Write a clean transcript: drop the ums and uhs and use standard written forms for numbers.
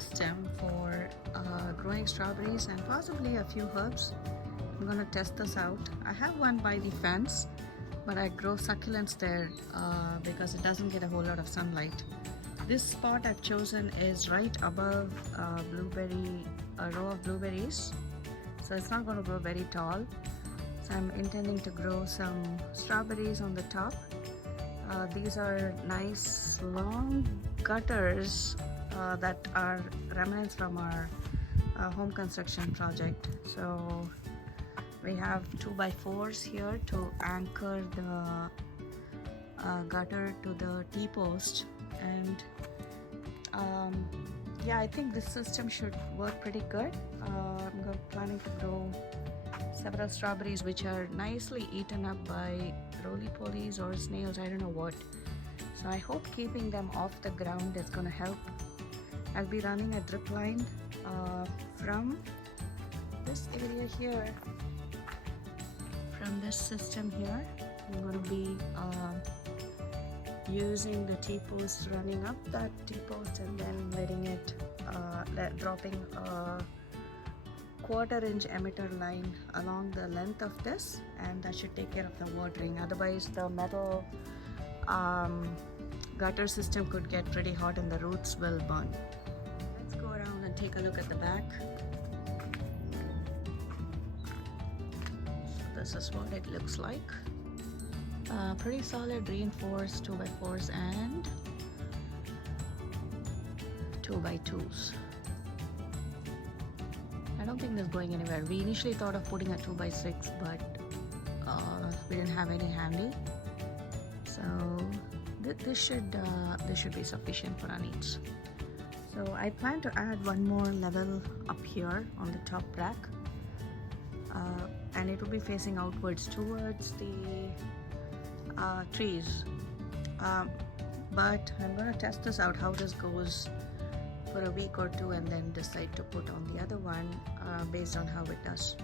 system for growing strawberries and possibly a few herbs. I'm gonna test this out. I have one by the fence, but I grow succulents there because it doesn't get a whole lot of sunlight. This spot I've chosen is right above a row of blueberries, so it's not going to grow very tall. So I'm intending to grow some strawberries on the top. These are nice long gutters that are remnants from our home construction project. So we have 2x4s here to anchor the gutter to the T-post, and yeah, I think this system should work pretty good. I'm planning to grow several strawberries which are nicely eaten up by roly-polies or snails, I don't know what. So I hope keeping them off the ground is going to help. I'll be running a drip line from this area here, from this system here. I'm going to be using the T-post, running up that T-post and then letting it, dropping a 1/4 inch emitter line along the length of this, and that should take care of the watering. Otherwise the metal gutter system could get pretty hot and the roots will burn. Let's go around and take a look at the back. So this is what it looks like. Pretty solid reinforced 2x4s and 2x2s. I don't think this is going anywhere. We initially thought of putting a 2x6, but we didn't have any handy. So this should be sufficient for our needs. So I plan to add one more level up here on the top rack, and it will be facing outwards towards the trees. But I'm going to test this out, how this goes, for a week or two, and then decide to put on the other one based on how it does.